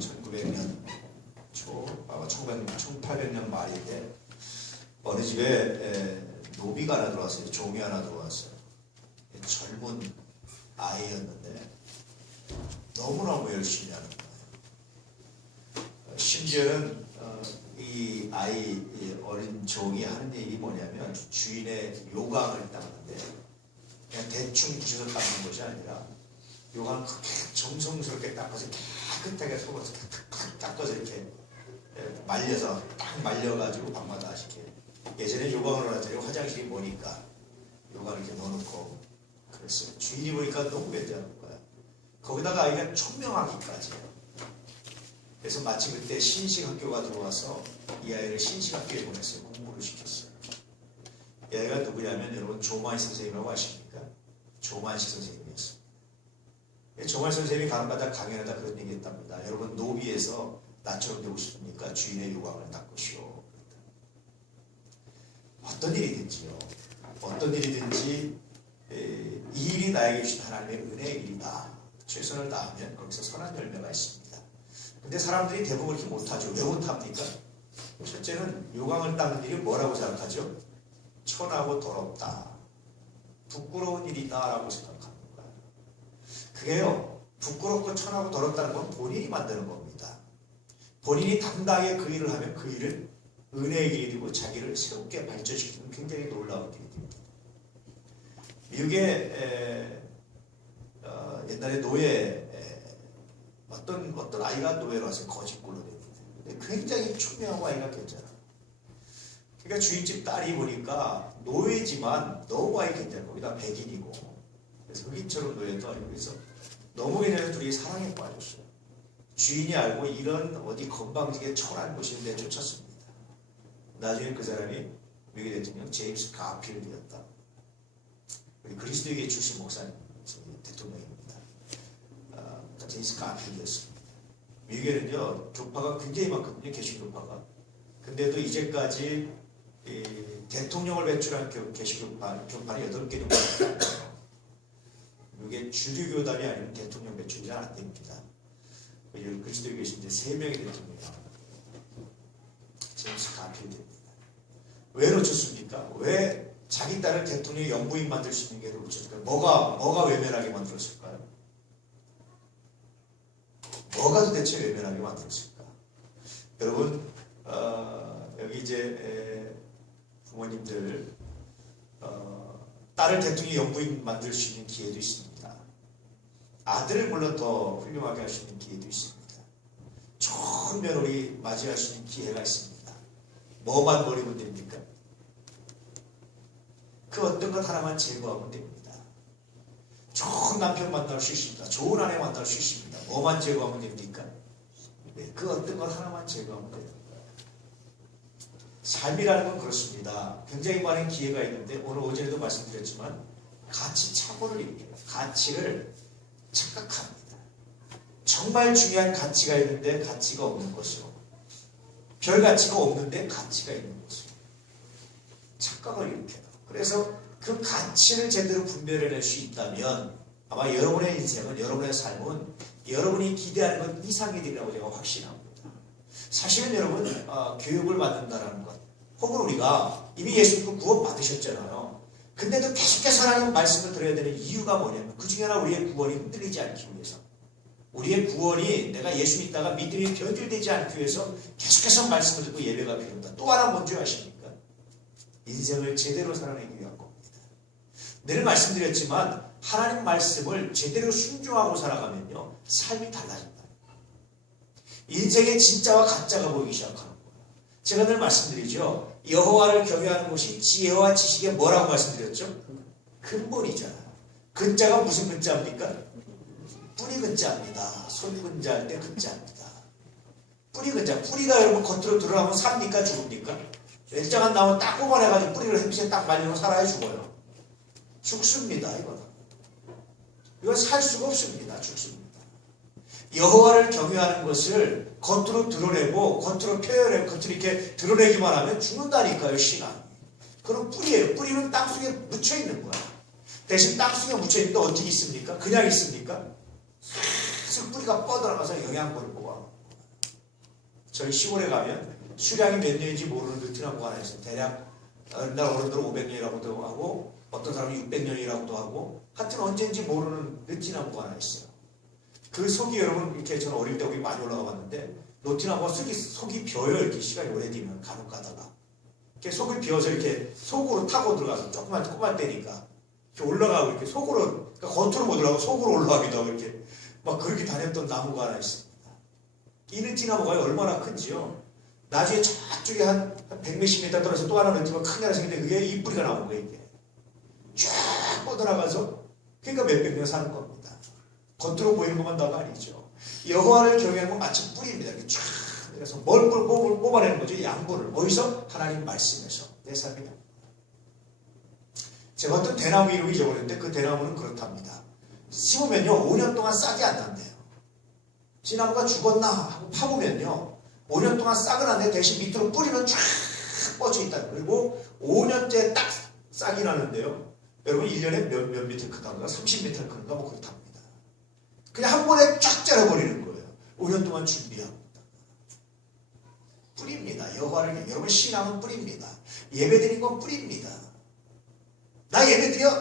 1900년 초, 1800년 말인데 어느 집에 노비가 하나 들어왔어요. 종이 하나 들어왔어요. 젊은 아이였는데 너무너무 열심히 하는 거예요. 심지어는 이 아이, 이 어린 종이 하는 일이 뭐냐면 주인의 요강을 닦는데 그냥 대충 부셔서 닦는 것이 아니라 요강을 그렇게 정성스럽게 닦아서 깨끗하게 속아서 닦아서 이렇게 말려서 딱 말려가지고 밤마다 이렇게 예전에 요강을 하자니 화장실이 머니까 요강을 이렇게 넣어놓고 그랬어요. 주인이 보니까 너무 괜찮은 거야. 거기다가 아이가 총명하기까지. 그래서 마침 그때 신식학교가 들어와서 이 아이를 신식학교에 보냈어요. 공부를 시켰어요. 이 아이가 누구냐면 여러분 조만식 선생님이라고 아십니까? 조만식 선생님이었어요. 조만식 선생님이 가끔가다 강연하다 그런 얘기 했답니다. 여러분 노비에서 나처럼 되고 싶습니까? 주인의 요강을 닦으시오. 어떤 일이든지요. 어떤 일이든지 이 일이 나에게 주신 하나님의 은혜의 일이다. 최선을 다하면 거기서 선한 열매가 있습니다. 근데 사람들이 대부분 그렇게 못하죠. 왜 못합니까? 첫째는 요강을 닦는 일이 뭐라고 생각하죠? 천하고 더럽다. 부끄러운 일이다 라고 생각하는 거예요. 그게요. 부끄럽고 천하고 더럽다는 건 본인이 만드는 겁니다. 본인이 당당하게 그 일을 하면 그 일을 은혜의 길이 되고 자기를 새롭게 발전시키는 굉장히 놀라운 길이 됩니다. 미국에 옛날에 노예 어떤 아이가 노예로 와서 거짓골로 됐는데 근데 굉장히 총명하고 아이가 괜찮아. 그러니까 주인집 딸이 보니까 노예지만 너무 아이 괜찮아. 거기다 백인이고 그래서 흑인처럼 노예도 아니고 그래서 너무 괜찮아서 둘이 사랑에 빠졌어요. 주인이 알고 이런 어디 건방지게 초라한 곳인데 쫓았습니다. 나중에 그 사람이 미국 대통령 제임스 가필드였다. 우리 그리스도교회 출신 목사님 대통령입니다. 제임스 가필드였습니다. 미국에는요 교파가 굉장히 많거든요. 개신교파가. 근데도 이제까지 대통령을 배출한 개신교파는 8개 정도 있어요. 미국의 주류교단이 아니면 대통령 배출이 잘 안 됩니다. 그리스도교회 이제 3명의 대통령이 나옵니다. 제임스 가필드입니다. 왜 놓쳤습니까? 왜 자기 딸을 대통령의 영부인 만들 수 있는 게 놓쳤을까요? 뭐가 외면하게 만들었을까요? 뭐가 도대체 외면하게 만들었을까? 여러분 여기 이제 부모님들 딸을 대통령의 영부인 만들 수 있는 기회도 있습니다. 아들을 물론 더 훌륭하게 할 수 있는 기회도 있습니다. 좋은 며느리 맞이할 수 있는 기회가 있습니다. 뭐만 버리면 됩니까? 그 어떤 것 하나만 제거하면 됩니다. 좋은 남편 만날 수 있습니다. 좋은 아내 만날 수 있습니다. 뭐만 제거하면 됩니까? 네, 그 어떤 것 하나만 제거하면 됩니다. 삶이라는 건 그렇습니다. 굉장히 많은 기회가 있는데 오늘 오전에도 말씀드렸지만 가치 착오를 일으켜요. 가치를 착각합니다. 정말 중요한 가치가 있는데 가치가 없는 것으로 별 가치가 없는데 가치가 있는 것으로 착각을 일으켜요. 그래서 그 가치를 제대로 분별해낼 수 있다면 아마 여러분의 인생은 여러분의 삶은 여러분이 기대하는 것 이상이 되리라고 제가 확신합니다. 사실은 여러분 교육을 받는다는 것 혹은 우리가 이미 예수 믿고 구원 받으셨잖아요. 근데도 계속해서 하나님 말씀을 들어야 되는 이유가 뭐냐면 그 중에 하나 우리의 구원이 흔들리지 않기 위해서 우리의 구원이 내가 예수 믿다가 믿음이 변질되지 않기 위해서 계속해서 말씀을 듣고 예배가 필요합니다. 또 하나 뭔지 아십니까? 인생을 제대로 살아내기 위한 겁니다. 늘 말씀드렸지만 하나님 말씀을 제대로 순종하고 살아가면요 삶이 달라진다. 인생의 진짜와 가짜가 보이기 시작하는 거예요. 제가 늘 말씀드리죠. 여호와를 경외하는 것이 지혜와 지식의 뭐라고 말씀드렸죠? 근본이잖아요. 근자가 무슨 근자입니까? 뿌리 근자입니다. 손 근자할 때 근자입니다. 뿌리 근자. 뿌리가 여러분 겉으로 들어가면 삽니까? 죽습니까? 일정한 나무 딱 뽑아내가지고 뿌리를 햇빛에 딱 말리면 살아야 죽어요. 죽습니다. 이건 살 수가 없습니다. 죽습니다. 여호와를 경외하는 것을 겉으로 드러내고 겉으로 표현하고 겉으로 이렇게 드러내기만 하면 죽는다니까요. 신앙이. 그럼 뿌리예요. 뿌리는 땅속에 묻혀있는 거야. 대신 땅속에 묻혀있는데 어떻게 있습니까? 그냥 있습니까? 계속 뿌리가 뻗어나가서 영양분을 뽑아. 저희 시골에 가면 수량이 몇 년인지 모르는 느티나무가 하나 있어요. 대략 옛날 어른들은 500년이라고도 하고 어떤 사람은 600년이라고도 하고 하여튼 언제인지 모르는 느티나무가 하나 있어요. 그 속이 여러분 이렇게 저는 어릴 때 여기 많이 올라가 봤는데 느티나무가 속이 비어요. 이렇게 시간이 오래되면 간혹 가다가 이렇게 속을 비어서 이렇게 속으로 타고 들어가서 조금만 때니까 이렇게 올라가고 이렇게 속으로 그러니까 겉으로 못 올라가고 속으로 올라가기도 하고 이렇게 막 그렇게 다녔던 나무가 하나 있습니다. 이 느티나무가 얼마나 큰지요. 나중에 저쪽에 한 100몇십 미터 떨어져서 또 하나 느티나무가 큰 게 하나 생겼는데 그게 이 뿌리가 나온 거예요. 이게 쫙 뻗어나가서 그러니까 몇백 년 사는 겁니다. 겉으로 보이는 것만 다가 아니죠. 여호와를 경외하는 건 마치 뿌리입니다. 이렇게 쫙 그래서 뭘 뽑아내는 거죠. 양분을 어디서? 하나님 말씀에서 내 삶이 납니다. 제가 어떤 대나무 이름을 잊어버렸는데 그 대나무는 그렇답니다. 심으면요 5년 동안 싹이 안 난대요. 지나무가 죽었나 하고 파보면요 5년 동안 싹은 안 내 대신 밑으로 뿌리는 쫙 뻗쳐 있다. 그리고 5년째 딱 싹이 나는데요. 여러분 1년에 몇 미터 크다가 30미터 크는가 뭐 그렇답니다. 그냥 한 번에 쫙 자라버리는 거예요. 5년 동안 준비하고. 뿌리입니다. 여호와를 여러분 신앙은 뿌리입니다. 예배드린 건 뿌리입니다. 나 예배드려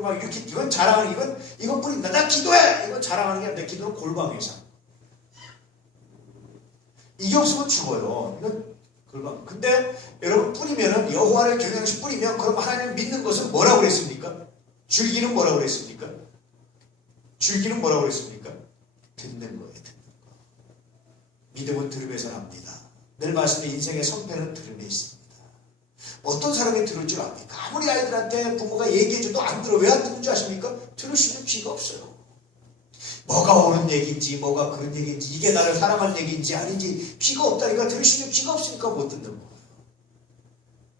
막 이렇게 이건 자랑하는 이건 뿌리입니다. 나 기도해 이건 자랑하는 게 아니라 내 기도는 골방 이상. 이게 없으면 죽어요. 이건 골방. 근데 여러분 뿌리면은 여호와를 경외하시 뿌리면 그럼 하나님을 믿는 것은 뭐라고 그랬습니까? 줄기는 뭐라고 그랬습니까? 줄기는 뭐라고 그랬습니까? 듣는 거예요. 믿음은 들음에서 납니다. 늘 말씀드린 인생의 성패는 들음에 있습니다. 어떤 사람이 들을 줄 압니까? 아무리 아이들한테 부모가 얘기해줘도 안 들어. 왜 안 듣는 줄 아십니까? 들을 수 있는 귀가 없어요. 뭐가 옳은 얘기인지 뭐가 그런 얘기인지 이게 나를 사랑하는 얘기인지 아닌지 귀가 없다니까 들을 수 있는 귀가 없으니까 못 듣는 거예요.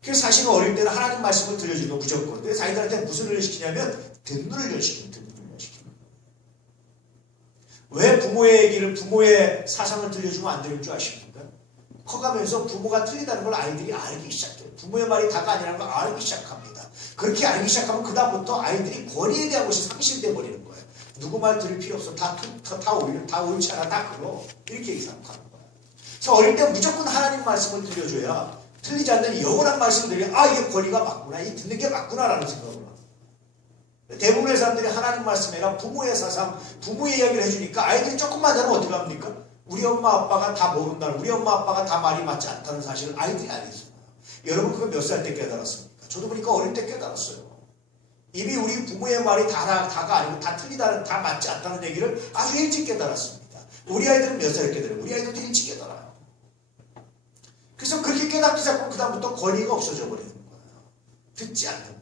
그래서 사실은 어릴 때는 하나님 말씀을 들려주는 거 무조건. 그래서 아이들한테 무슨 훈련을 시키냐면 듣는 훈련을 시키는 듣는 훈련을 시키는 왜 부모의 얘기를 부모의 사상을 들려주면 안 되는 줄 아십니까? 커가면서 부모가 틀리다는 걸 아이들이 알기 시작해요. 부모의 말이 다가 아니라는 걸 알기 시작합니다. 그렇게 알기 시작하면 그다음부터 아이들이 권위에 대한 것이 상실돼 버리는 거예요. 누구 말 들을 필요 없어. 다 옳지 않아. 다 그러. 이렇게 생각하는 거예요. 그래서 어릴 때 무조건 하나님 말씀을 들려줘야 틀리지 않는 영원한 말씀을 들려야 이게 권위가 맞구나. 이 듣는 게 맞구나라는 생각을 합니다. 대부분의 사람들이 하나님 말씀이 아니라 부모의 사상, 부모의 이야기를 해주니까 아이들이 조금만 자면 어떻게 합니까? 우리 엄마 아빠가 다 모른다는, 우리 엄마 아빠가 다 말이 맞지 않다는 사실을 아이들이 알겠어요. 여러분 그거 몇 살 때 깨달았습니까? 저도 보니까 어릴 때 깨달았어요. 이미 우리 부모의 말이 다가 아니고 다 틀리다는, 다 맞지 않다는 얘기를 아주 일찍 깨달았습니다. 우리 아이들은 몇 살에 깨달아요? 우리 아이들도 일찍 깨달아요. 그래서 그렇게 깨닫기 시작하면 그다음부터 권위가 없어져 버리는 거예요. 듣지 않는 거예요.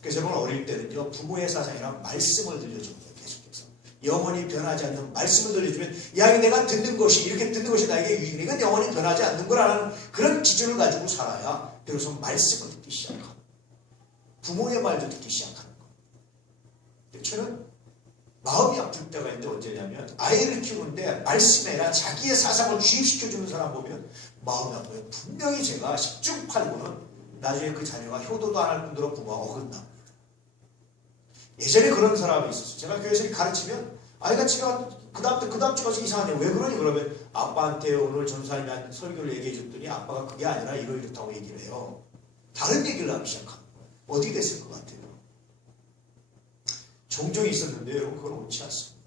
그래서 저는 어릴 때는요 부모의 사상이란 말씀을 들려줍니다. 계속해서 영원히 변하지 않는 말씀을 들려주면 야 내가 듣는 것이 이렇게 듣는 것이 나에게 유익해. 이건 영원히 변하지 않는 거라는 그런 기준을 가지고 살아야 비로소 말씀을 듣기 시작합니다. 부모의 말도 듣기 시작하는 거예요. 저는 마음이 아플 때가 있는데 언제냐면 아이를 키우는데 말씀이 아니라 자기의 사상을 주입시켜주는 사람 보면 마음이 아파요. 분명히 제가 10중 8구는 나중에 그 자녀가 효도도 안 할 뿐더러 부모가 어긋납니다. 예전에 그런 사람이 있었어요. 제가 교회에서 가르치면 아이가 집에 가서 그 다음 주 가서 이상하네. 왜 그러니? 그러면 아빠한테 오늘 전사님이 한 설교를 얘기해 줬더니 아빠가 그게 아니라 이렇다고 얘기를 해요. 다른 얘기를 하기 시작합니다. 어떻게 됐을 것 같아요? 종종 있었는데 여러분 그건 옳지 않습니다.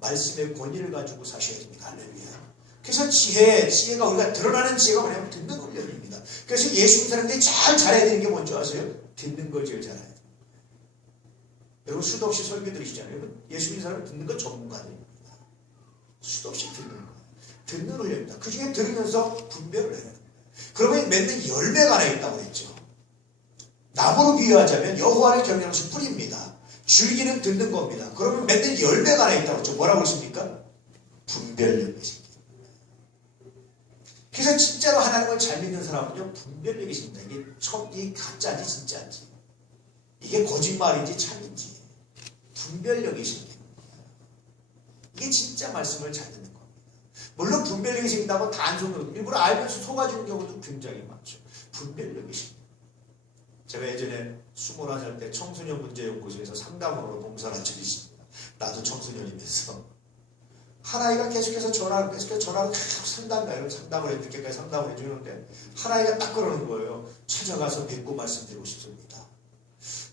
말씀의 권위를 가지고 사셔야 됩니다. 할렐루야. 그래서 지혜가 우리가 드러나는 지혜가 뭐냐면 듣는 훈련입니다. 그래서 예수 믿는 사람들이 잘해야 되는 게 뭔지 아세요? 듣는 걸 제일 잘해야 돼요. 여러분 수도 없이 설교 들으시잖아요. 예수 믿는 사람은 듣는 건 전문가들입니다. 수도 없이 듣는 거예요. 듣는 훈련입니다. 그 중에 들으면서 분별을 해야 됩니다. 그러면 맺는 열매가 하나 있다고 했죠. 나무로 비유하자면 여호와를 경외하는 것이 뿌리입니다. 줄기는 듣는 겁니다. 그러면 맺는 열매가 하나 있다고 했죠. 뭐라고 했습니까? 분별력이 생깁니다. 그래서 진짜로 하나님을 잘 믿는 사람은요 분별력이 생깁니다. 이게 가짜인지 진짜인지 이게 거짓말인지 참인지 분별력이 생기는 거예요. 이게 진짜 말씀을 잘 듣는 겁니다. 물론 분별력이 생긴다고 다 안 속는 일부러 알면서 속아주는 경우도 굉장히 많죠. 분별력이 생깁니다. 제가 예전에 21살 때 청소년 문제연구소에서 상담원으로 봉사를 한 적이 있습니다. 나도 청소년이면서 하나이가 계속해서 전화를 계속 상담을 해 늦게까지 상담을 해주는데 하나이가 딱 그러는 거예요. 찾아가서 뵙고 말씀드리고 싶습니다.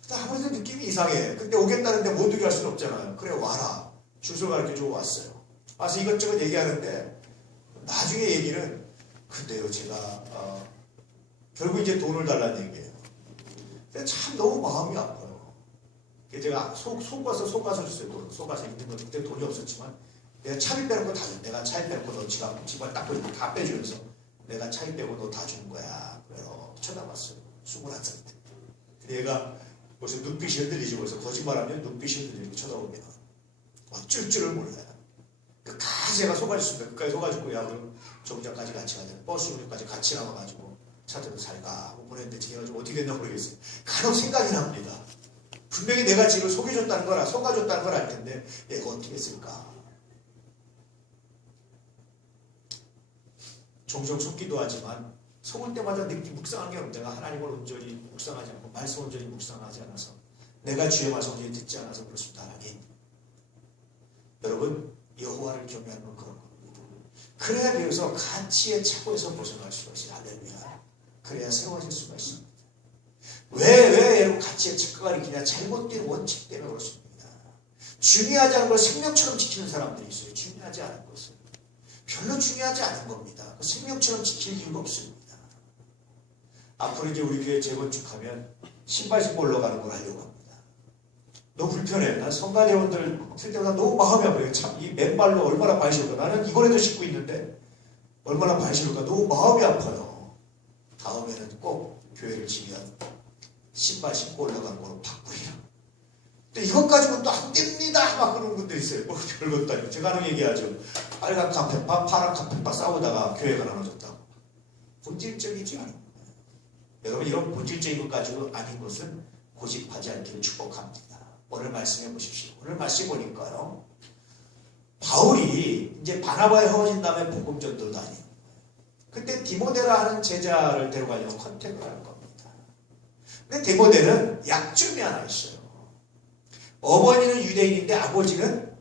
근데 아무래도 느낌이 이상해. 근데 오겠다는데 못 오게 할 수는 없잖아요. 그래 와라. 주소 가르쳐주고 왔어요. 와서 이것저것 얘기하는데 나중에 얘기는 근데요 제가 결국 이제 돈을 달라는 얘기예요. 근데 참 너무 마음이 아파요. 제가 속아서 줬어요. 돈. 속아서 있는 거 그때 돈이 없었지만 내가 차비 빼놓고 다 줘. 내가 차비 빼놓고 너 집안 딱 보이고 다 빼주면서 내가 차비 빼고 너 다 준 거야. 그래요. 쳐다봤어요. 21살 때. 얘가 벌써 눈빛이 흔들리지 벌써 거짓말하면 눈빛이 흔들리고 쳐다보면 어쩔 줄을 몰라요. 끝까지 제가 속아줬습니다. 끝까지 속아주고 야 그럼 정장까지 같이 가자. 버스 운전까지 같이 나와가지고 차들도 살가 하고 보냈는데 제가 좀 어떻게 됐나 모르겠어요. 간혹 생각이 납니다. 분명히 내가 지금 속아줬다는 걸 알 텐데 얘가 어떻게 했을까. 종종 속기도 하지만 속을 때마다 묵상한 게 없는 내가 하나님을 온전히 묵상하지 않고 말씀 온전히 묵상하지 않아서 내가 주의 말씀 온전히 듣지 않아서 그렇습니다. 하나님 여러분 여호와를 경외하는 건 그런 겁니다. 그래야 비로소 가치의 착오에서 벗어날 수가 있어요. 할렐루야. 그래야 세워질 수가 있습니다. 왜 여러분 가치의 착각을 일으키냐. 잘못된 원칙 때문에 그렇습니다. 중요하지 않은 걸 생명처럼 지키는 사람들이 있어요. 중요하지 않은 것을 별로 중요하지 않은 겁니다. 생명처럼 지킬 이유가 없습니다. 앞으로 이제 우리 교회 재건축하면 신발 신고 올라가는 걸 하려고 합니다. 너무 불편해. 난 성가대원들 쓸 때마다 너무 마음이 아파요. 참 이 맨발로 얼마나 발이 싫을까. 나는 이번에도 신고 있는데 얼마나 발이 싫을까. 너무 마음이 아파요. 다음에는 꼭 교회를 지면 신발 신고 올라가는 걸로 바꾸리라. 근데 이것 가지고 또 안 됩니다 막 그러는 분들이 있어요. 뭐 별것도 아니고 제가 하는 얘기하죠. 빨간 카페바 파란 카페바 싸우다가 교회가 나눠졌다고. 본질적이지 않은 거예요. 여러분 이런 본질적인 것 가지고 아닌 것은 고집하지 않기를 축복합니다. 오늘 말씀해 보십시오. 오늘 말씀 보니까요. 바울이 이제 바나바에 허워진 다음에 복음전도를 다니는 거예요. 그때 디모데라 하는 제자를 데려가려고 컨택을 할 겁니다. 근데 디모데는 약점이 하나 있어요. 어머니는 유대인인데 아버지는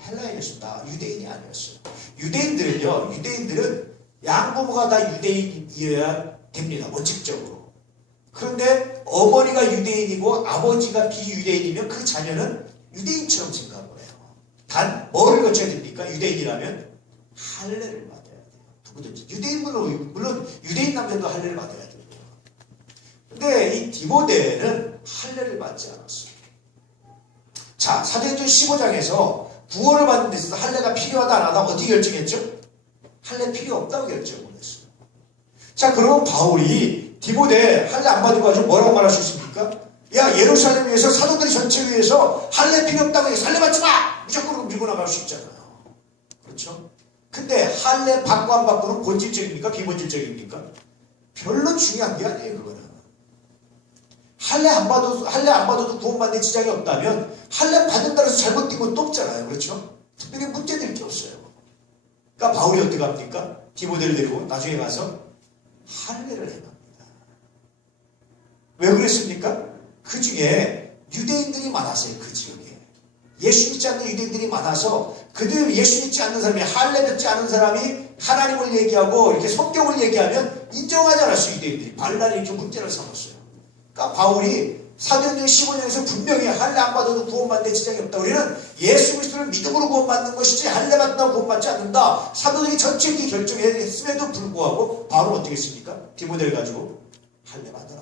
헬라인이었습니다. 유대인이 아니었어요. 유대인들은 양부모가 다 유대인이어야 됩니다. 원칙적으로. 그런데 어머니가 유대인이고 아버지가 비유대인이면 그 자녀는 유대인처럼 생각을 해요. 단 뭐를 거쳐야 됩니까? 유대인이라면 할례를 받아야 돼요. 누구든지. 물론 유대인 남자도 할례를 받아야 돼요. 근데 이 디모데는 할례를 받지 않았어요. 자, 사도행전 15장에서 구원을 받는 데 있어서 할례가 필요하다 안 하다 어떻게 결정했죠? 할례 필요 없다고 결정을 했어요. 자, 그럼 바울이 디모데 할례 안 받은 거 가지고 뭐라고 말할 수 있습니까? 야, 예루살렘 위에서 사도들이 전체 위해서 할례 필요 없다고 해서 할례 받지 마! 무조건 밀고 나갈 수 있잖아요. 그렇죠? 근데 할례 받고 안 받고는 본질적입니까? 비본질적입니까? 별로 중요한 게 아니에요, 그거는. 할례 안 받아도 구원받는 지장이 없다면 할례 받는다고 해서 잘못된 것도 없잖아요. 그렇죠? 특별히 문제될 게 없어요. 그러니까 바울이 어떻게 합니까? 디모데를 데리고 나중에 가서 할례를 해갑니다. 왜 그랬습니까? 그 중에 유대인들이 많았어요. 그 지역에. 예수 믿지 않는 유대인들이 많아서 그들 예수 믿지 않는 사람이 할례 받지 않은 사람이 하나님을 얘기하고 이렇게 성경을 얘기하면 인정하지 않았어요. 유대인들이. 반란이 이렇게 문제를 삼았어요. 그러니까 바울이 사도행전 15장에서 분명히 할례 안 받아도 구원받는 데 지장이 없다. 우리는 예수 그리스도를 믿음으로 구원받는 것이지 할례 받는다고 구원받지 않는다. 사도들이 전체 이렇게 결정했음에도 불구하고 바울은 어떻게 했습니까? 디모데를 가지고 할례 받아라.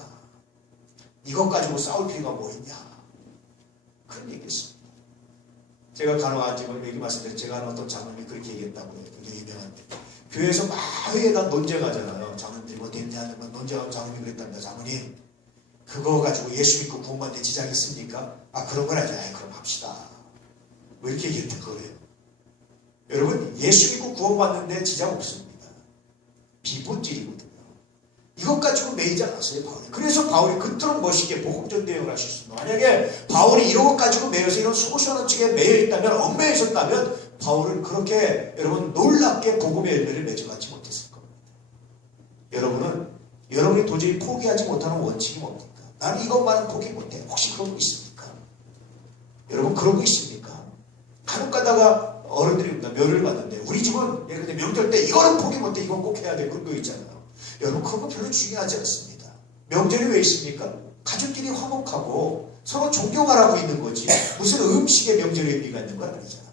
이것 가지고 싸울 필요가 뭐 있냐. 그런 얘기했습니다. 제가 간혹 지금 얘기 말씀드렸는데 제가 아는 어떤 장로님이 그렇게 얘기했다고 해요. 굉장히 유명한데. 교회에서 막 회의에다 논쟁하잖아요. 장로님들이 뭐 됐냐 하면 논쟁하고 장로님이 그랬답니다. 장로님 그거 가지고 예수 믿고 구원받는 데 지장이 있습니까? 아 그런 건 아니죠. 그럼 합시다. 왜 이렇게 얘기했던 거예요? 여러분 예수 믿고 구원받는 데 지장 없습니다. 비본질이거든요. 이것 가지고 매이지 않았어요. 바울이. 그래서 바울이 그토록 멋있게 복음전 대응을 할 수 있습니다. 만약에 바울이 이런 것 가지고 매여서 이런 소소한 측에 매여 있다면 얽매여 있었다면 바울은 그렇게 여러분 놀랍게 복음의 열매를 맺어가지 못했을 겁니다. 여러분이 도저히 포기하지 못하는 원칙이 뭡니까? 나는 이것만은 포기 못해. 혹시 그런 거 있습니까? 여러분 그런 거 있습니까? 간혹 가다가 어른들이 묘를 받는데 우리 집은 예를 들어 명절 때 이거는 포기 못해 이건 꼭 해야 돼 그런 거 있잖아요. 여러분 그런 거 별로 중요하지 않습니다. 명절이 왜 있습니까? 가족끼리 화목하고 서로 존경하라고 있는 거지 무슨 음식에 명절의 의미가 있는 건 아니잖아요.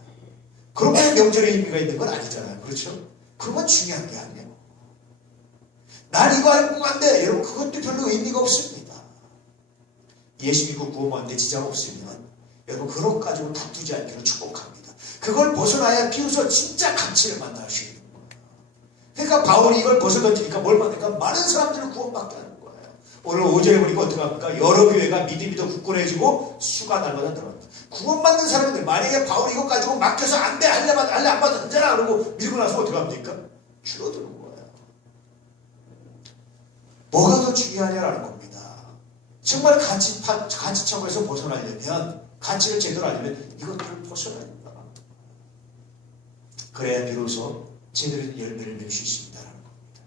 그런 거에 명절의 의미가 있는 건 아니잖아요. 그렇죠? 그런 건 중요한 게 아니에요. 난 이거 알고 간대. 여러분 그것도 별로 의미가 없습니다. 예수 믿고 구원 받는데 지장 없으면 여러분 그런 것 가지고 다투지 않기를 축복합니다. 그걸 벗어나야 비로소 진짜 가치를 만날 수 있는 거예요. 그러니까 바울이 이걸 벗어던지니까 뭘 받으니까 많은 사람들을 구원받게 하는 거예요. 오늘 5절에 보니까 어떻게 합니까? 여러 교회가 믿음이 더 굳건해지고 수가 날마다 늘어난다. 구원받는 사람들 만약에 바울이 이거 가지고 맡겨서 안 돼 할래 안 받아 던져라 그러고 밀고 나서 어떻게 합니까? 줄어드는 거예요. 뭐가 더 중요하냐라는 겁니다. 정말 가치차고에서 벗어나려면 가치를 제대로 알려면 이것들을 벗어나야 된다. 그래야 비로소 제대로 된 열매를 맺을 수 있습니다라는 겁니다.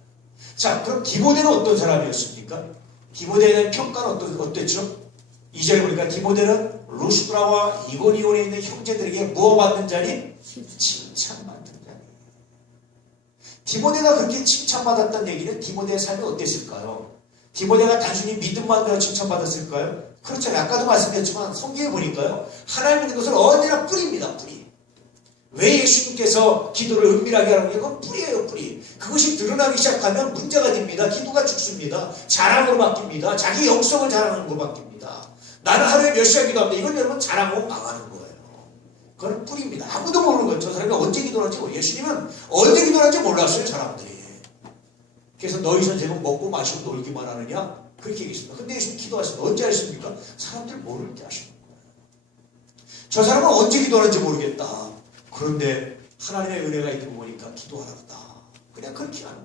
자, 그럼 디모데는 어떤 사람이었습니까? 디모데는 평가는 어땠죠? 2절에 보니까 디모데는 루스드라와 이고니온에 있는 형제들에게 무엇받는 자니? 칭찬받는 자니. 디모데가 그렇게 칭찬받았다는 얘기는 디모데의 삶이 어땠을까요? 디모데가 단순히 믿음만 가지고 칭찬받았을까요? 그렇잖아요. 아까도 말씀드렸지만 성경에 보니까요. 하나님 믿는 것은 언제나 뿌리입니다. 뿌리. 왜 예수님께서 기도를 은밀하게 하는 게 그건 뿌리예요. 뿌리. 그것이 드러나기 시작하면 문제가 됩니다. 기도가 죽습니다. 자랑으로 바뀝니다. 자기 영성을 자랑하는 걸로 바뀝니다. 나는 하루에 몇 시간 기도합니다. 이건 여러분 자랑하고 망하는 거예요. 그건 뿌리입니다. 아무도 모르는 거예요. 저 사람이 언제 기도하는지 모르고 예수님은 언제 기도하는지 몰랐어요. 사람들이. 그래서 너희 선생은 먹고 마시고 놀기만 하느냐? 그렇게 얘기했습니다. 근데 예수님 기도하셨습니다. 언제 하셨습니까? 사람들 모를 때 하시는 거예요. 저 사람은 언제 기도하는지 모르겠다. 그런데 하나님의 은혜가 있고 보니까 기도하란다. 그냥 그렇게 하는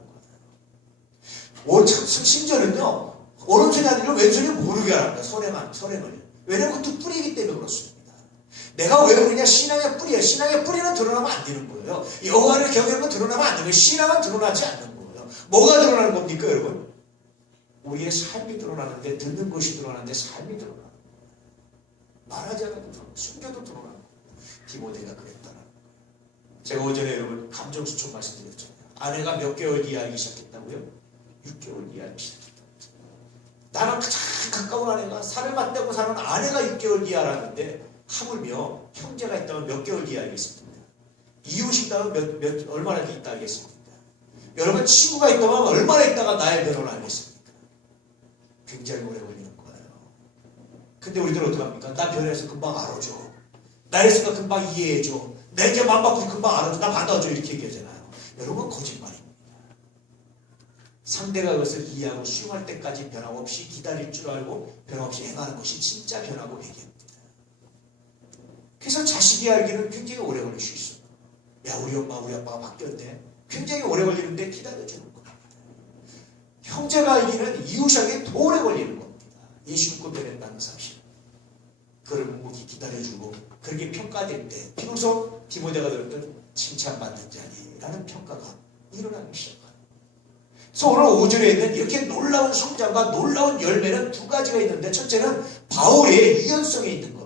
거예요. 심지어는요. 오른손이 아니라 왼손이 모르게 하랍니다. 선행을. 왜냐하면 그것도 뿌리이기 때문에 그렇습니다. 내가 왜 그러냐? 신앙의 뿌리예요. 신앙의 뿌리는 드러나면 안 되는 거예요. 여호와를 경외하면 드러나면 안 되는 거예요. 신앙은 드러나지 않는 거예요. 뭐가 드러나는 겁니까 여러분? 우리의 삶이 드러나는데 듣는 것이 드러나는데 삶이 드러나는 거예요. 말하지 않아도 드러나고 숨겨도 드러나는 거예요. 디모데가 그랬다는 거예요. 제가 오전에 여러분 감정수축 말씀드렸잖아요. 아내가 몇 개월 뒤에 알기 시작했다고요? 6개월 뒤에 알기 시작했다고. 나랑 가장 가까운 아내가 살을 맞대고 사는 아내가 6개월 뒤에 알았는데 하물며 형제가 있다면 몇 개월 뒤에 알겠습니다. 이웃이 있다면 얼마나 있다 알겠습니까? 여러분 친구가 있다면 얼마나 있다가 나의 변호를 알겠습니까? 굉장히 오래 걸리는 거예요. 근데 우리들은 어떡합니까? 나 변해서 금방 알아줘. 나였으니까 금방 이해해줘. 내 이제 맘 바꾸지 금방 알아줘. 나 받아줘. 이렇게 얘기하잖아요. 여러분 거짓말입니다. 상대가 그것을 이해하고 수용할 때까지 변함없이 기다릴 줄 알고 변함없이 행하는 것이 진짜 변하고 회개입니다. 그래서 자식이 알기는 굉장히 오래 걸릴 수 있어요. 야 우리 엄마 우리 아빠가 바뀌었네. 굉장히 오래 걸리는데 기다려주는 겁니다. 형제가 알기는 이웃이 알기에 더 오래 걸리는 겁니다. 예수 믿고 변했다는 사실. 그를 묵묵히 기다려주고 그렇게 평가될 때 비로소 디모데가 들었던 칭찬받는 자리라는 평가가 일어나기 시작합니다. 그래서 오늘 5절에 있는 이렇게 놀라운 성장과 놀라운 열매는 두 가지가 있는데 첫째는 바울의 유연성에 있는 겁니다.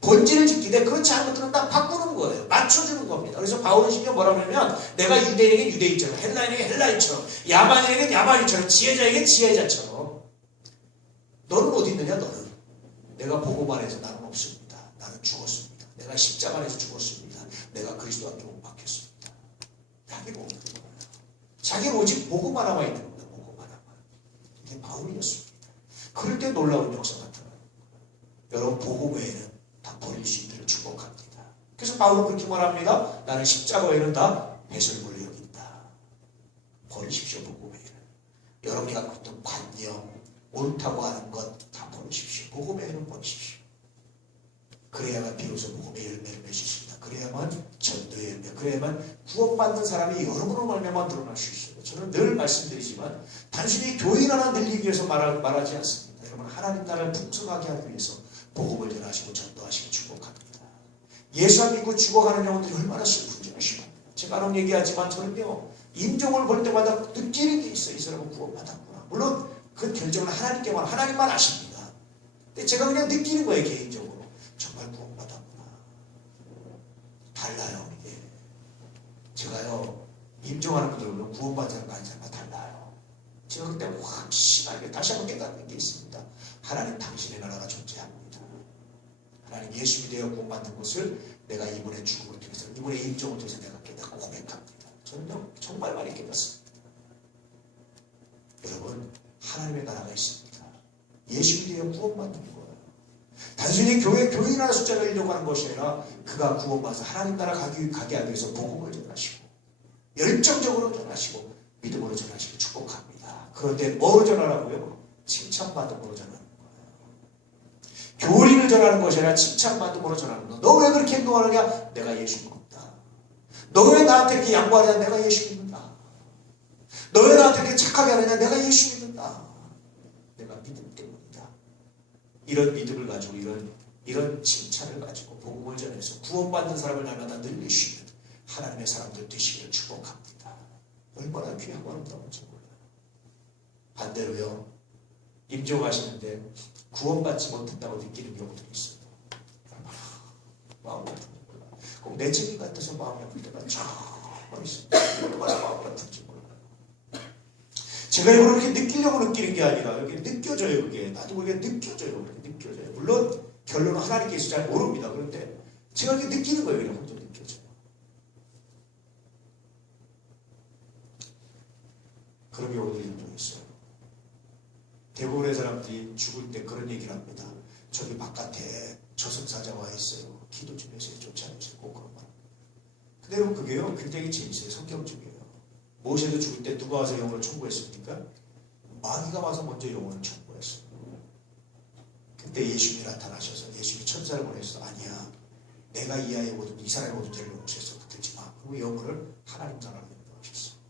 본질을 지키되 그렇지 않은 것들은 다 바꾸는 거예요. 맞춰주는 겁니다. 그래서 바울은 심지어 뭐라고 하냐면 내가 유대인에게 유대인처럼 헬라인에게 헬라인처럼 야만인에게 야만인처럼 지혜자에게 지혜자처럼 너는 어디 있느냐 너는 내가 복음 안에서 나는 없습니다. 나는 죽었습니다. 내가 십자가 안에서 죽었습니다. 내가 그리스도 앞에 못 박혔습니다. 자기 복음 거예요. 자기는 오직 복음 하나만 있는 겁니다. 복음 하나만. 이게 바울이었습니다. 그럴 때 놀라운 역사가 나타나는 거예요. 여러분 복음 외에는 다 버릴 수 있기를 축복합니다. 그래서 바울은 그렇게 말합니다. 나는 십자가 외에는 다 배설물로 여긴다. 버리십시오. 복음 외에는. 여러분이 갖고 있던 관념 옳다고 하는 것 다 버리십시오. 복음 외에는 버리십시오. 그래야만 비로소 복음의 열매를 맺을 수 있다. 그래야만 전도의 열매, 그래야만 구원받는 사람이 여러분으로 말미암아 드러날 수 있어요. 저는 늘 말씀드리지만 단순히 교인 하나 늘리기 위해서 말하지 않습니다. 여러분 하나님 나라를 풍성하게 하기 위해서 복음을 전하시고 전도하시고 축복합니다. 예수 안 믿고 죽어가는 영혼들이 얼마나 슬픈지 아십니까? 제가 안 얘기하지만 저는요 임종을 볼 때마다 느끼는 게 있어요. 이 사람은 구원받았구나. 물론 그 결정은 하나님만 아십니다. 근데 제가 그냥 느끼는 거예요. 개인적으로 정말 구원받았구나. 달라요. 이게 제가요 임종하는 분들은 구원받은 사람과 아닌 사람과 달라요. 제가 그때 확실하게 다시 한번 깨닫는 게 있습니다. 하나님 당신의 나라가 존재합니다. 하나님 예수 믿어 구원받는 것을 내가 이분의 죽음을 통해서 이분의 임종을 통해서 내가 깨닫고 고백합니다. 저는 정말 많이 깨닫습니다. 여러분 하나님의 나라가 있습니다. 예수 믿어 구원받는 거예요. 단순히 교인이라는 숫자를 이루려고 하는 것이 아니라 그가 구원받아서 하나님 나라 가게 하기 위해서 복음을 전하시고 열정적으로 전하시고 믿음으로 전하시고 축복합니다. 그런데 뭐로 전하라고요? 칭찬받음으로 전하는 거예요. 교리를 전하는 것이 아니라 칭찬받음으로 전하는 거예요. 너 왜 그렇게 행동하느냐? 내가 예수 믿는다. 너 왜 나한테 이렇게 양보하느냐? 내가 예수 믿는다. 너 왜 나한테 이렇게 착하게 하느냐? 내가 예수 믿는다. 내가 믿음 때문이다. 이런 믿음을 가지고 이런 칭찬을 가지고 복음을 전해서 구원받는 사람을 날마다 늘리시는 하나님의 사람들 되시기를 축복합니다. 얼마나 귀하고 아름다운지 몰라요. 반대로요. 임종하시는데 구원받지 못했다고 느끼는 경우들이 있어요. 마음이 아픈지 몰라요. 꼭 내 책임 같아서 마음이 아플 때가 정말 있습니다. 얼마나 마음이 아픈지 몰라요. 제가 이걸 그렇게 느끼려고 느끼는 게 아니라 이렇게 느껴져요. 그게 나도 그게 느껴져요. 그렇게 느껴져요. 물론 결론은 하나님께서 잘 모릅니다. 그런데 제가 이렇게 느끼는 거예요. 그냥 혼자 느껴져요. 그런 경우들이 좀 있어요. 대부분의 사람들이 죽을 때 그런 얘기를 합니다. 저기 바깥에 저승사자 와 있어요. 기도 좀 해주세요. 좋지 않으세요? 꼭 그런 말. 근데 여러분 그게요 굉장히 재밌어요. 성경적이에요. 모세도 죽을 때 누가 와서 영혼을 청구했습니까? 마귀가 와서 먼저 영혼을 청구했어요. 그때 예수님이 나타나셔서 예수님이 천사를 보내셔서 아니야. 내가 이 아이의 모든 이 사람의 모든 죄를 용서해서 붙들지 마. 그리고 영혼을 하나님 나라로 인도하셨어요.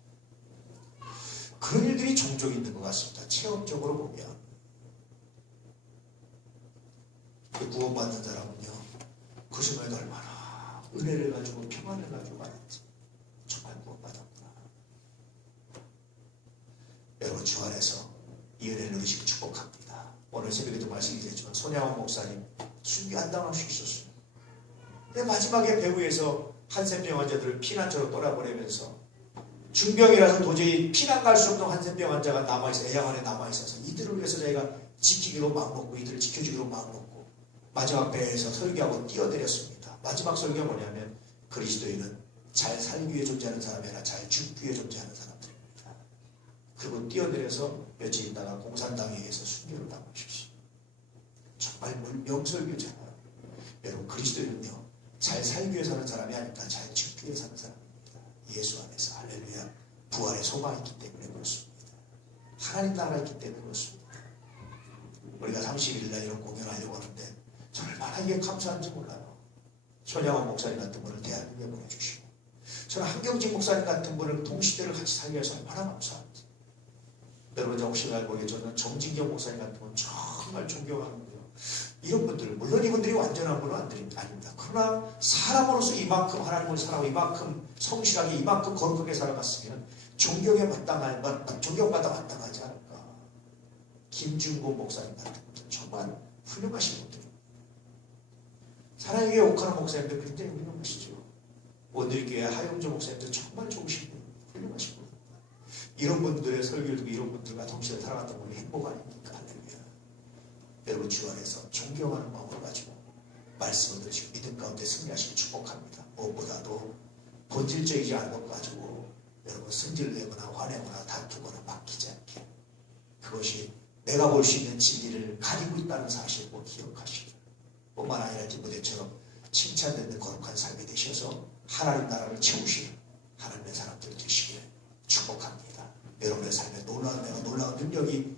그런 일들이 종종 있는 것 같습니다. 체험적으로 보면 구원받는 사람은요 그 순간에 얼마나 은혜를 가지고 평안을 가지고 받았지. 정말 구원받았구나. 여러분 주 안에서 이 은혜를 누리시고 축복합니다. 오늘 새벽에도 말씀이 드렸지만 손양원 목사님 순교 안 당할 수 있었어요. 근데 마지막에 배후에서 한센병 환자들을 피난처로 떠나보내면서 중병이라서 도저히 피난 갈 수 없는 한센병 환자가 남아있어 애양 안에 남아있어서 이들을 위해서 저희가 지키기로 마음먹고 이들을 지켜주기로 마음먹고 마지막 배에서 설교하고 뛰어내렸습니다. 마지막 설교가 뭐냐면 그리스도인은 잘 살기 위해 존재하는 사람이 아니라 잘 죽기 위해 존재하는 사람들입니다. 그리고 뛰어내려서 며칠 있다가 공산당에 의해서 순교를 당하십시오. 정말 명설교잖아요. 여러분 그리스도인은요 잘 살기 위해 사는 사람이 아니라 잘 죽기 위해 사는 사람입니다. 예수 안에서 할렐루야 부활의 소망이 있기 때문에 그렇습니다. 하나님 나라가 있기 때문에 그렇습니다. 우리가 31일날 이런 공연을 하려고 하는데 저는 얼마나 이게 감사한지 몰라요. 손양원 목사님 같은 분을 대한민국에 보내주시고 저는 한경진 목사님 같은 분을 동시대를 같이 살기 위해서 얼마나 감사한지. 여러분 혹시 알고 계시는 정진경 목사님 같은 분 정말 존경하는데요. 이런 분들 물론 이분들이 완전한 분은 아닙니다. 그러나 사람으로서 이만큼 하나님을 사랑하고 이만큼 성실하게 이만큼 거룩하게 살아갔으면 존경에 존경받아 마땅하지 않을까. 김준곤 목사님 같은 분들 정말 훌륭하신 분들입니다. 사랑의 교회 옥하는 목사님들 굉장히 훌륭하시죠. 오늘교회 하용조 목사님들 정말 좋으신 분, 훌륭하신 분. 이런 분들의 설교를 듣고 이런 분들과 동시에 살아갔던 분이 행복 아닙니까? 할렐루야. 여러분 주 안에서 존경하는 마음을 가지고 말씀을 들으시고 믿음 가운데 승리하시길 축복합니다. 무엇보다도 본질적이지 않은 것 가지고 여러분 승질내거나 화내거나 다투거나 막히지 않게 그것이 내가 볼 수 있는 진리를 가리고 있다는 사실을 꼭 기억하시길. 뿐만 아니라 디모데처럼 칭찬되는 거룩한 삶이 되셔서 하나님 나라를 채우시는 하나님의 사람들 되시길 축복합니다. 여러분의 삶에 놀라운 능력이